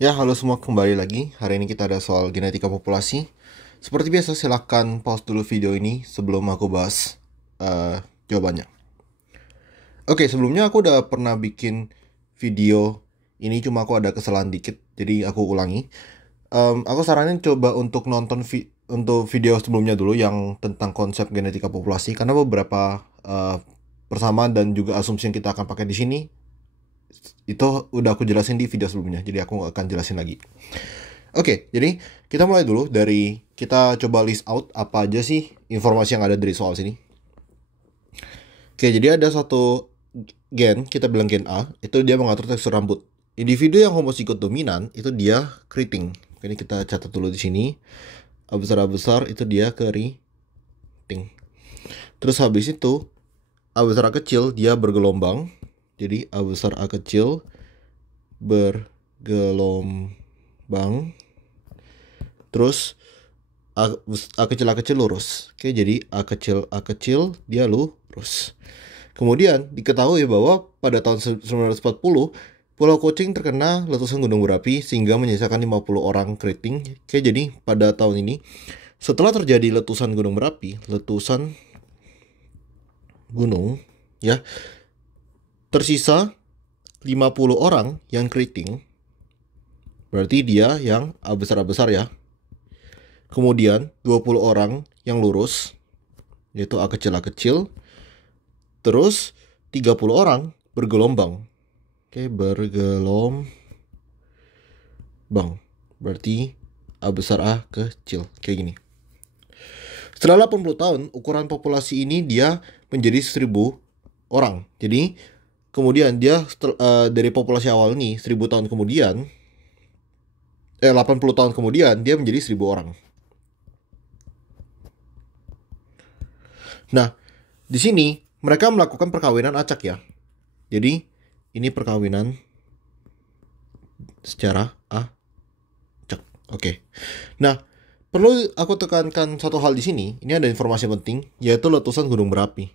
Ya, halo semua, kembali lagi. Hari ini kita ada soal genetika populasi. Seperti biasa, silahkan pause dulu video ini sebelum aku bahas jawabannya. Oke, sebelumnya aku udah pernah bikin video ini, cuma aku ada kesalahan dikit, jadi aku ulangi. Aku saranin coba untuk nonton untuk video sebelumnya dulu yang tentang konsep genetika populasi, karena beberapa persamaan dan juga asumsi yang kita akan pakai di sini itu udah aku jelasin di video sebelumnya, jadi aku nggak akan jelasin lagi. Oke, jadi kita mulai dulu dari kita coba list out apa aja sih informasi yang ada dari soal sini. Oke, jadi ada satu gen, kita bilang gen A, itu dia mengatur tekstur rambut. Individu yang homozigot dominan itu dia keriting. Ini kita catat dulu di sini. A besar itu dia keriting. Terus habis itu A besar A kecil dia bergelombang. Jadi A besar A kecil bergelombang. Terus A kecil lurus. Oke, jadi A kecil dia lurus. Kemudian diketahui bahwa pada tahun 1940 Pulau Kucing terkena letusan gunung berapi sehingga menyisakan 50 orang keriting. Oke, jadi pada tahun ini setelah terjadi letusan gunung berapi, letusan gunung ya, tersisa 50 orang yang keriting. Berarti dia yang A besar ya. Kemudian 20 orang yang lurus, yaitu A kecil. Terus 30 orang bergelombang. Oke, bergelombang. Berarti A besar A kecil. Kayak gini. Setelah 80 tahun, ukuran populasi ini dia menjadi 1000 orang. Jadi, kemudian dia dari populasi awal ini 1000 tahun kemudian 80 tahun kemudian dia menjadi 1000 orang. Nah, di sini mereka melakukan perkawinan acak ya. Jadi, ini perkawinan secara acak. Oke. Nah, perlu aku tekankan satu hal di sini. Ini ada informasi penting, yaitu letusan gunung berapi.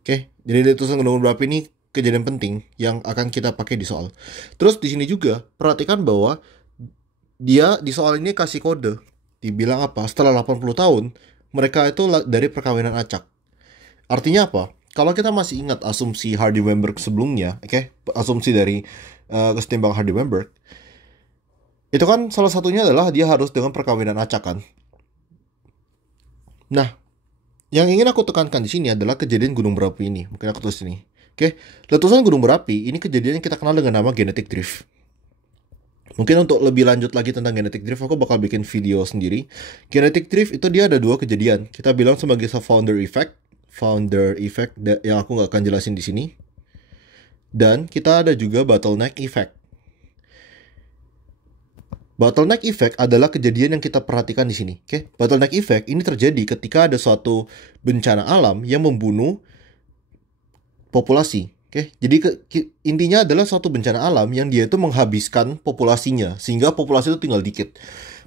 Oke, jadi letusan gunung berapi ini kejadian penting yang akan kita pakai di soal. Terus di sini juga perhatikan bahwa dia di soal ini kasih kode. Dibilang apa? Setelah 80 tahun, mereka itu dari perkawinan acak. Artinya apa? Kalau kita masih ingat asumsi Hardy-Weinberg sebelumnya, oke, asumsi dari kesetimbangan Hardy-Weinberg, itu kan salah satunya adalah dia harus dengan perkawinan acak kan. Nah, yang ingin aku tekankan di sini adalah kejadian gunung berapi ini. Mungkin aku tulis ini. Oke, letusan gunung berapi ini kejadian yang kita kenal dengan nama genetic drift. Mungkin untuk lebih lanjut lagi tentang genetic drift, aku bakal bikin video sendiri. Genetic drift itu dia ada dua kejadian. Kita bilang sebagai founder effect yang aku nggak akan jelasin di sini. Dan kita ada juga bottleneck effect. Bottleneck effect adalah kejadian yang kita perhatikan di sini. Oke, bottleneck effect ini terjadi ketika ada suatu bencana alam yang membunuh populasi. Oke, jadi intinya adalah suatu bencana alam yang dia itu menghabiskan populasinya sehingga populasi itu tinggal dikit.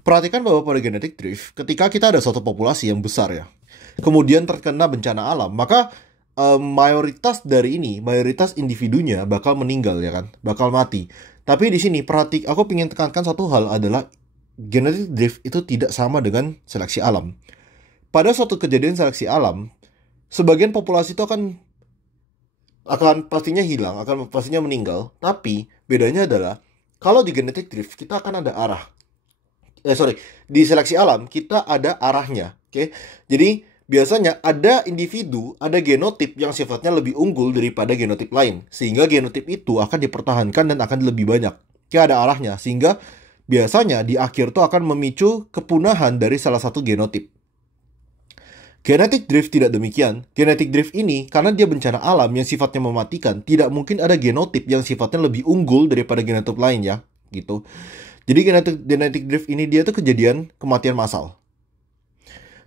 Perhatikan bahwa pada genetic drift, ketika kita ada suatu populasi yang besar ya, kemudian terkena bencana alam, maka mayoritas individunya bakal meninggal ya kan, bakal mati. Tapi di sini aku ingin tekankan satu hal adalah genetic drift itu tidak sama dengan seleksi alam. Pada suatu kejadian seleksi alam, sebagian populasi itu akan pastinya hilang, akan pastinya meninggal. Tapi bedanya adalah kalau di genetic drift kita akan ada arah. Di seleksi alam kita ada arahnya. Oke, jadi biasanya ada individu, ada genotip yang sifatnya lebih unggul daripada genotip lain, sehingga genotip itu akan dipertahankan dan akan lebih banyak. Oke, ada arahnya, sehingga biasanya di akhir itu akan memicu kepunahan dari salah satu genotip. Genetic drift tidak demikian. Genetic drift ini, karena dia bencana alam yang sifatnya mematikan, tidak mungkin ada genotip yang sifatnya lebih unggul daripada genotip lain ya, gitu. Jadi genetic drift ini dia tuh kejadian kematian massal.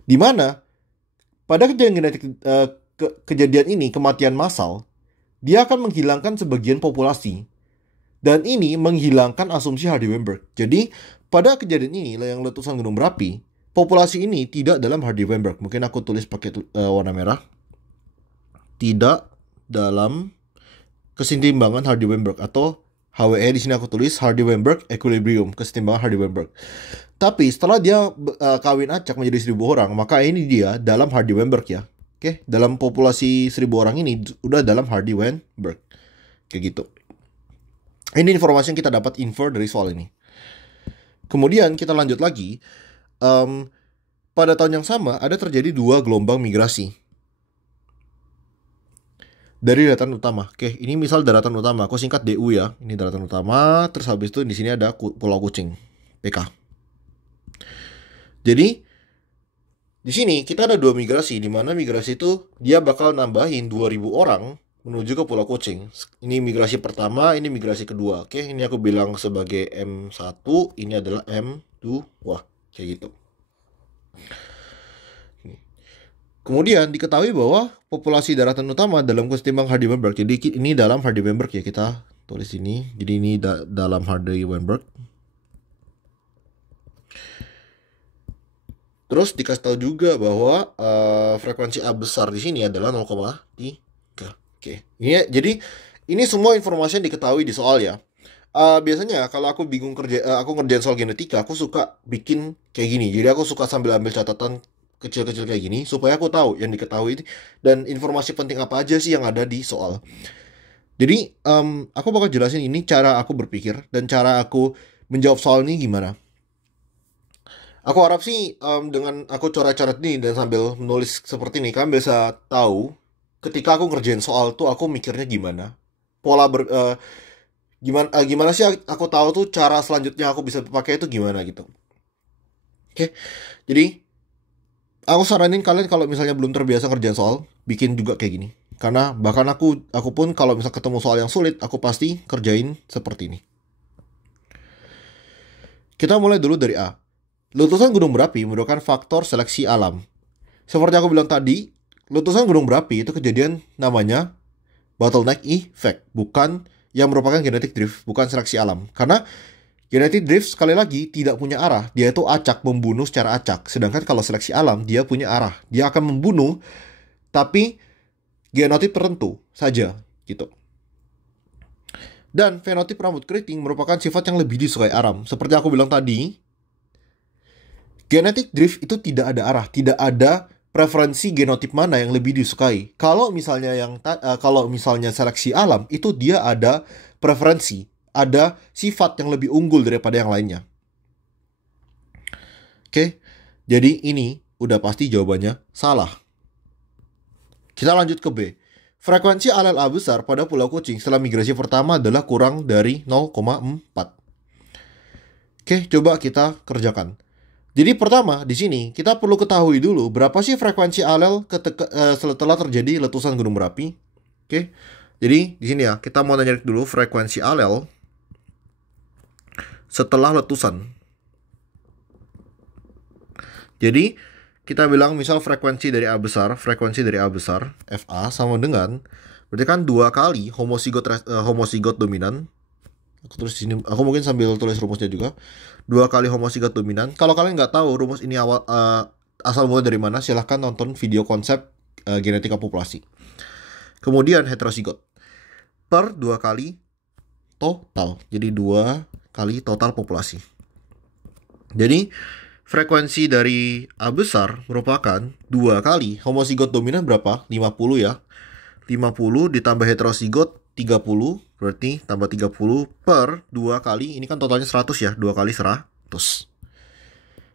Di mana pada kejadian ini kematian massal, dia akan menghilangkan sebagian populasi. Dan ini menghilangkan asumsi Hardy-Weinberg. Jadi pada kejadian ini yang letusan gunung berapi, populasi ini tidak dalam Hardy-Weinberg. Mungkin aku tulis pakai warna merah. Tidak dalam kesetimbangan Hardy-Weinberg atau HWE di sini aku tulis Hardy-Weinberg equilibrium, kesetimbangan Hardy-Weinberg. Tapi setelah dia kawin acak menjadi 1.000 orang, maka ini dia dalam Hardy-Weinberg ya. Oke, dalam populasi 1.000 orang ini udah dalam Hardy-Weinberg. Kayak gitu. Ini informasi yang kita dapat infer dari soal ini. Kemudian kita lanjut lagi. Pada tahun yang sama ada terjadi 2 gelombang migrasi dari daratan utama. Oke, ini misal daratan utama. Aku singkat DU ya. Ini daratan utama. Terus habis itu di sini ada Pulau Kucing, PK. Jadi di sini kita ada 2 migrasi, di mana migrasi itu dia bakal nambahin 2.000 orang menuju ke Pulau Kucing. Ini migrasi pertama, ini migrasi kedua. Oke, ini aku bilang sebagai M1, ini adalah M2. Wah, kayak gitu. Kemudian diketahui bahwa populasi daratan utama dalam kesetimbangan Hardy-Weinberg. Jadi ini dalam Hardy-Weinberg ya, kita tulis ini. Jadi ini dalam Hardy-Weinberg. Terus dikasih tahu juga bahwa frekuensi A besar di sini adalah 0,3. Oke. Jadi ini semua informasi yang diketahui di soal ya. Biasanya kalau aku bingung aku ngerjain soal genetika, aku suka bikin kayak gini. Jadi aku suka sambil ambil catatan kecil-kecil kayak gini supaya aku tahu yang diketahui dan informasi penting apa aja sih yang ada di soal. Jadi aku bakal jelasin ini cara aku berpikir dan cara aku menjawab soal ini gimana. Aku harap sih dengan aku coret-coret ini dan sambil menulis seperti ini, kalian bisa tahu ketika aku ngerjain soal tuh aku mikirnya gimana. Gimana sih aku tahu tuh cara selanjutnya aku bisa pakai itu gimana gitu. Oke. Jadi aku saranin kalian kalau misalnya belum terbiasa ngerjain soal, bikin juga kayak gini. Karena bahkan aku pun kalau misal ketemu soal yang sulit, aku pasti kerjain seperti ini. Kita mulai dulu dari A. Letusan gunung berapi merupakan faktor seleksi alam. Seperti aku bilang tadi, letusan gunung berapi itu kejadian namanya bottleneck effect, bukan yang merupakan genetic drift, bukan seleksi alam. Karena genetic drift sekali lagi tidak punya arah, dia itu acak, membunuh secara acak. Sedangkan kalau seleksi alam dia punya arah, dia akan membunuh tapi genotip tertentu saja gitu. Dan fenotip rambut keriting merupakan sifat yang lebih disukai alam. Seperti aku bilang tadi, genetic drift itu tidak ada arah, tidak ada preferensi genotip mana yang lebih disukai. Kalau misalnya seleksi alam itu dia ada preferensi, ada sifat yang lebih unggul daripada yang lainnya. Oke, jadi ini udah pasti jawabannya salah. Kita lanjut ke B. Frekuensi alel A besar pada Pulau Kucing setelah migrasi pertama adalah kurang dari 0,4. Oke, coba kita kerjakan. Jadi pertama di sini kita perlu ketahui dulu berapa sih frekuensi alel setelah terjadi letusan gunung berapi. Oke, jadi di sini ya kita mau nanya dulu frekuensi alel setelah letusan. Jadi kita bilang misal frekuensi dari A besar FA sama dengan berarti kan 2 kali homozigot dominan. Aku tulis di sini, aku mungkin sambil tulis rumusnya juga. 2 kali homozigot dominan. Kalau kalian nggak tahu rumus ini asal mula dari mana, silahkan nonton video konsep genetika populasi. Kemudian heterozigot per 2 kali total. Jadi 2 kali total populasi. Jadi frekuensi dari A besar merupakan 2 kali homozigot dominan berapa? 50 ya. 50 ditambah heterozigot 30, berarti tambah 30 per 2 kali, ini kan totalnya 100 ya, 2 kali 100.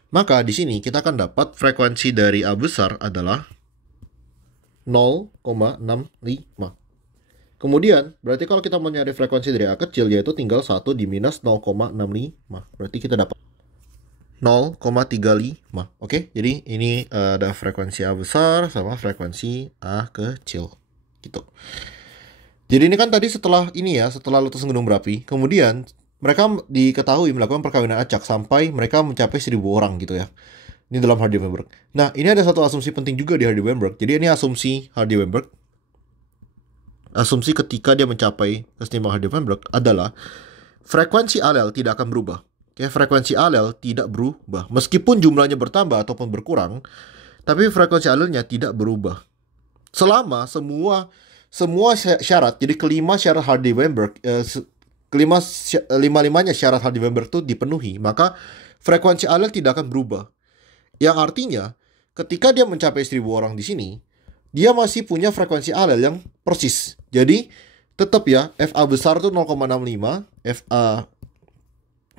Maka di sini kita akan dapat frekuensi dari A besar adalah 0,65. Kemudian, berarti kalau kita mau nyari frekuensi dari A kecil, yaitu tinggal 1 di minus 0,65. Berarti kita dapat 0,35. Oke, jadi ini ada frekuensi A besar sama frekuensi A kecil. Gitu. Jadi ini kan tadi setelah letusan gunung berapi, kemudian mereka diketahui melakukan perkawinan acak sampai mereka mencapai 1.000 orang gitu ya. Ini dalam Hardy-Weinberg. Nah, ini ada satu asumsi penting juga di Hardy-Weinberg. Jadi ini asumsi Hardy-Weinberg. Asumsi ketika dia mencapai kesetimbangan Hardy-Weinberg adalah frekuensi alel tidak akan berubah. Oke, frekuensi alel tidak berubah. Meskipun jumlahnya bertambah ataupun berkurang, tapi frekuensi alelnya tidak berubah. Selama semua syarat, jadi kelima syarat Hardy-Weinberg lima-limanya syarat Hardy-Weinberg itu dipenuhi, maka frekuensi alel tidak akan berubah. Yang artinya, ketika dia mencapai 1000 orang di sini, dia masih punya frekuensi alel yang persis. Jadi, tetap ya, FA besar itu 0,65, FA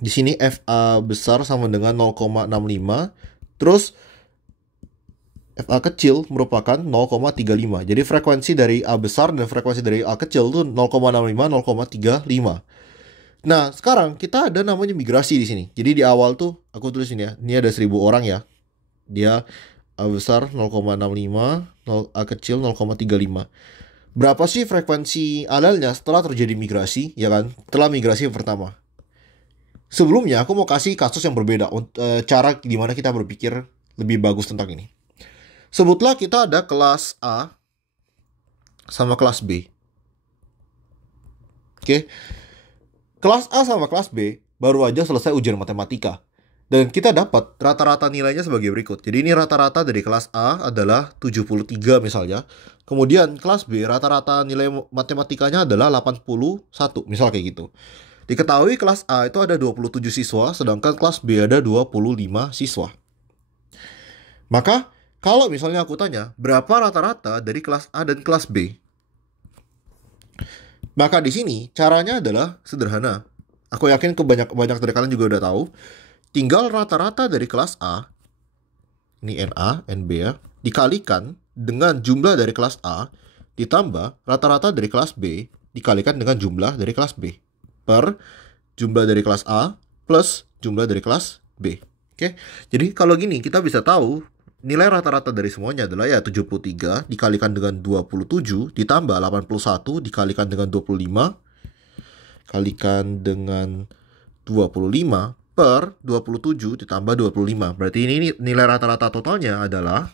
di sini FA besar sama dengan 0,65, terus FA kecil merupakan 0,35. Jadi frekuensi dari A besar dan frekuensi dari A kecil itu 0,65, 0,35. Nah, sekarang kita ada namanya migrasi di sini. Jadi di awal tuh aku tulis ini ya. Ini ada 1000 orang ya. Dia A besar 0,65, A kecil 0,35. Berapa sih frekuensi alelnya setelah terjadi migrasi, ya kan? Setelah migrasi yang pertama. Sebelumnya aku mau kasih kasus yang berbeda, cara gimana kita berpikir lebih bagus tentang ini. Sebutlah kita ada kelas A sama kelas B. Oke. Kelas A sama kelas B baru aja selesai ujian matematika. Dan kita dapat rata-rata nilainya sebagai berikut. Jadi ini rata-rata dari kelas A adalah 73 misalnya. Kemudian kelas B rata-rata nilai matematikanya adalah 81, misal kayak gitu. Diketahui kelas A itu ada 27 siswa, sedangkan kelas B ada 25 siswa. Maka, kalau misalnya aku tanya, berapa rata-rata dari kelas A dan kelas B? Maka di sini, caranya adalah sederhana. Aku yakin banyak dari kalian juga udah tahu. Tinggal rata-rata dari kelas A, ini NA, NB ya, dikalikan dengan jumlah dari kelas A, ditambah rata-rata dari kelas B, dikalikan dengan jumlah dari kelas B. Per jumlah dari kelas A plus jumlah dari kelas B. Oke. Jadi kalau gini kita bisa tahu nilai rata-rata dari semuanya adalah ya 73 dikalikan dengan 27 ditambah 81 dikalikan dengan 25 kalikan dengan 25 per 27 ditambah 25. Berarti ini nilai rata-rata totalnya adalah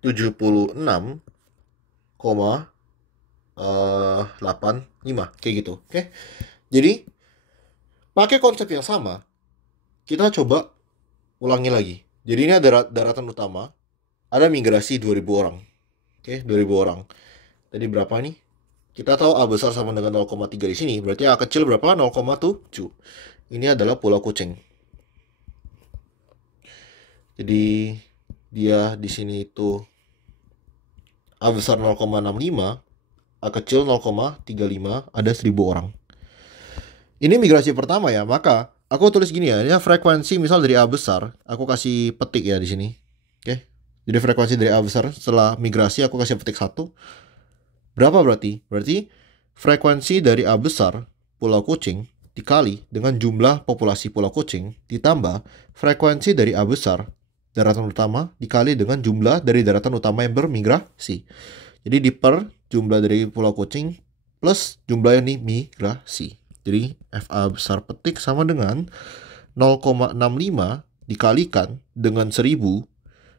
76,85 kayak gitu. Oke. Jadi pakai konsep yang sama, kita coba ulangi lagi. Jadi ini ada daratan utama, ada migrasi 2000 orang. Oke, 2000 orang. Tadi berapa nih? Kita tahu A besar sama dengan 0,3 di sini, berarti A kecil berapa? 0,7. Ini adalah Pulau Kucing. Jadi dia di sini itu A besar 0,65, A kecil 0,35, ada 1000 orang. Ini migrasi pertama ya, maka aku tulis gini ya, ini frekuensi misal dari A besar, aku kasih petik ya di sini. Oke. Jadi frekuensi dari A besar setelah migrasi aku kasih petik 1. Berapa berarti? Berarti frekuensi dari A besar Pulau Kucing dikali dengan jumlah populasi Pulau Kucing ditambah frekuensi dari A besar daratan utama dikali dengan jumlah dari daratan utama yang bermigrasi. Jadi diper jumlah dari Pulau Kucing plus jumlah yang migrasi. Jadi FA besar petik sama dengan 0,65 dikalikan dengan 1000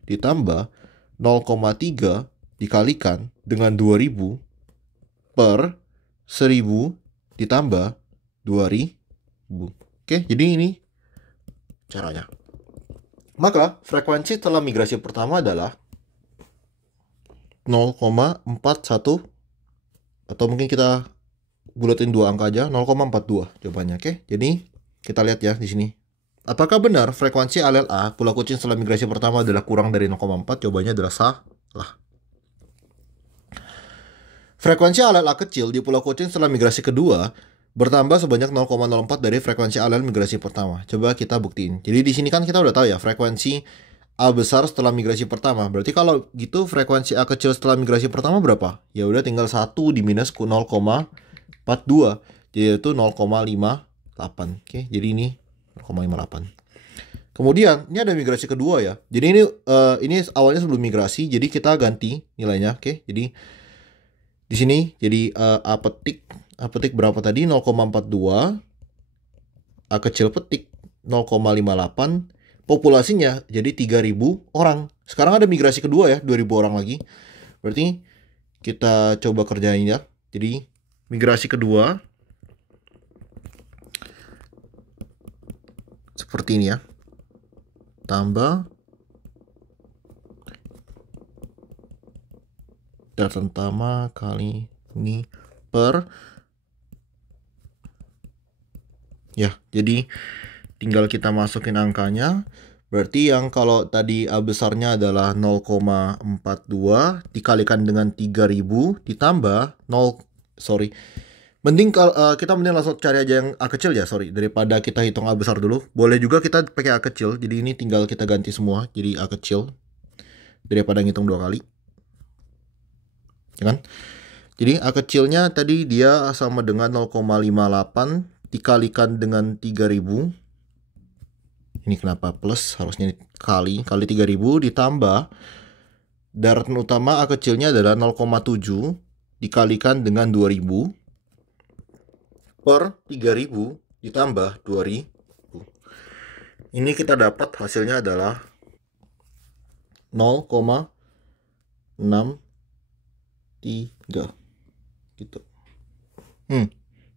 ditambah 0,3 dikalikan dengan 2000 per 1000 ditambah 2000. Oke, jadi ini caranya. Maka frekuensi setelah migrasi pertama adalah 0,41 atau mungkin kita bulatin 2 angka aja, 0,42 jawabannya. Oke. Jadi kita lihat ya di sini. Apakah benar frekuensi alel A Pulau Kucing setelah migrasi pertama adalah kurang dari 0,4? Jawabannya adalah salah. Frekuensi alel A kecil di Pulau Kucing setelah migrasi kedua bertambah sebanyak 0,04 dari frekuensi alel migrasi pertama. Coba kita buktiin. Jadi di sini kan kita udah tahu ya frekuensi A besar setelah migrasi pertama. Berarti kalau gitu frekuensi A kecil setelah migrasi pertama berapa? Ya udah tinggal 1 di minus 0,42, yaitu 0,58. Oke, jadi ini 0,58. Kemudian ini ada migrasi kedua ya. Jadi ini awalnya sebelum migrasi, jadi kita ganti nilainya. Oke, jadi di sini jadi A petik berapa tadi? 0,42. A kecil petik 0,58. Populasinya jadi 3000 orang. Sekarang ada migrasi kedua ya, 2000 orang lagi. Berarti kita coba kerjain ya. Jadi migrasi kedua seperti ini ya. Tambah data pertama kali ini per Ya, jadi tinggal kita masukin angkanya. Berarti yang kalau tadi A besarnya adalah 0,42 dikalikan dengan 3000 ditambah 0, sorry. Mending kalau kita mending langsung cari aja yang A kecil ya, sorry, daripada kita hitung A besar dulu. Boleh juga kita pakai A kecil. Jadi ini tinggal kita ganti semua jadi A kecil daripada ngitung dua kali. Ya kan? Jadi A kecilnya tadi dia sama dengan 0,58 dikalikan dengan 3000. Ini kenapa plus? Harusnya kali 3000 ditambah daratan utama A kecilnya adalah 0,7 dikalikan dengan 2000 per 3000 ditambah 2000. Ini kita dapat hasilnya adalah 0,63 gitu.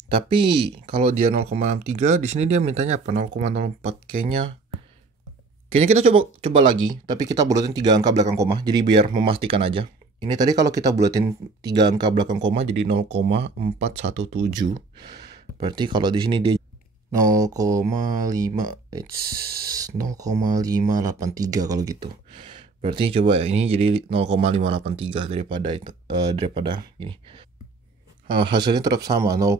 Tapi kalau dia 0,63 di sini dia mintanya apa? 0,04 kayaknya kita coba lagi, tapi kita bulatin 3 angka belakang koma. Jadi biar memastikan aja. Ini tadi kalau kita bulatin 3 angka belakang koma jadi 0,417. Berarti kalau di sini dia 0,583 kalau gitu. Berarti coba ya, ini jadi 0,583 daripada ini. Hasilnya tetap sama 0,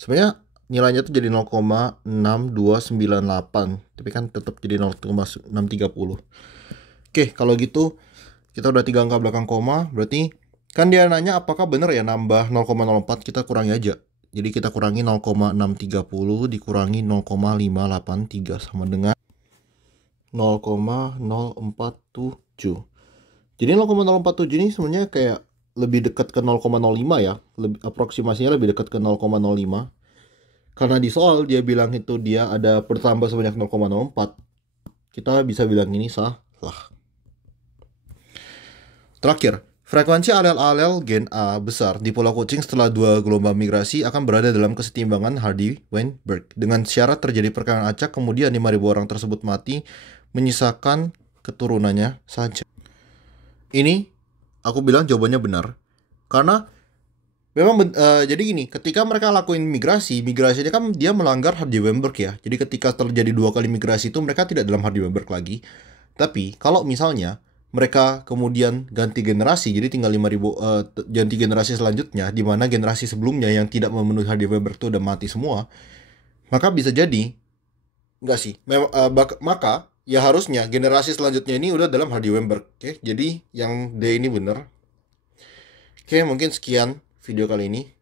sebenarnya nilainya tuh jadi 0,6298, tapi kan tetap jadi 0,630. Oke, kalau gitu kita udah 3 angka belakang koma, berarti kan dia nanya apakah bener ya nambah 0,04, kita kurangi aja. Jadi kita kurangi 0,630 dikurangi 0,583 sama dengan 0,047. Jadi 0,047 ini sebenarnya kayak lebih dekat ke 0,05 ya. Aproksimasinya lebih dekat ke 0,05. Karena di soal dia bilang itu dia ada bertambah sebanyak 0,04. Kita bisa bilang ini salah. Terakhir, frekuensi alel-alel gen A besar di Pulau Kucing setelah 2 gelombang migrasi akan berada dalam kesetimbangan Hardy-Weinberg. Dengan syarat terjadi perkawinan acak, kemudian 5.000 orang tersebut mati, menyisakan keturunannya saja. Ini aku bilang jawabannya benar. Karena memang jadi gini, ketika mereka lakuin migrasinya kan dia melanggar Hardy-Weinberg ya. Jadi ketika terjadi 2 kali migrasi itu mereka tidak dalam Hardy-Weinberg lagi. Tapi kalau misalnya mereka kemudian ganti generasi, jadi tinggal 5.000 ganti generasi selanjutnya, di mana generasi sebelumnya yang tidak memenuhi Hardy-Weinberg itu udah mati semua, maka bisa jadi enggak sih. Maka ya harusnya generasi selanjutnya ini udah dalam Hardy-Weinberg. Oke, jadi yang D ini benar. Oke, mungkin sekian video kali ini.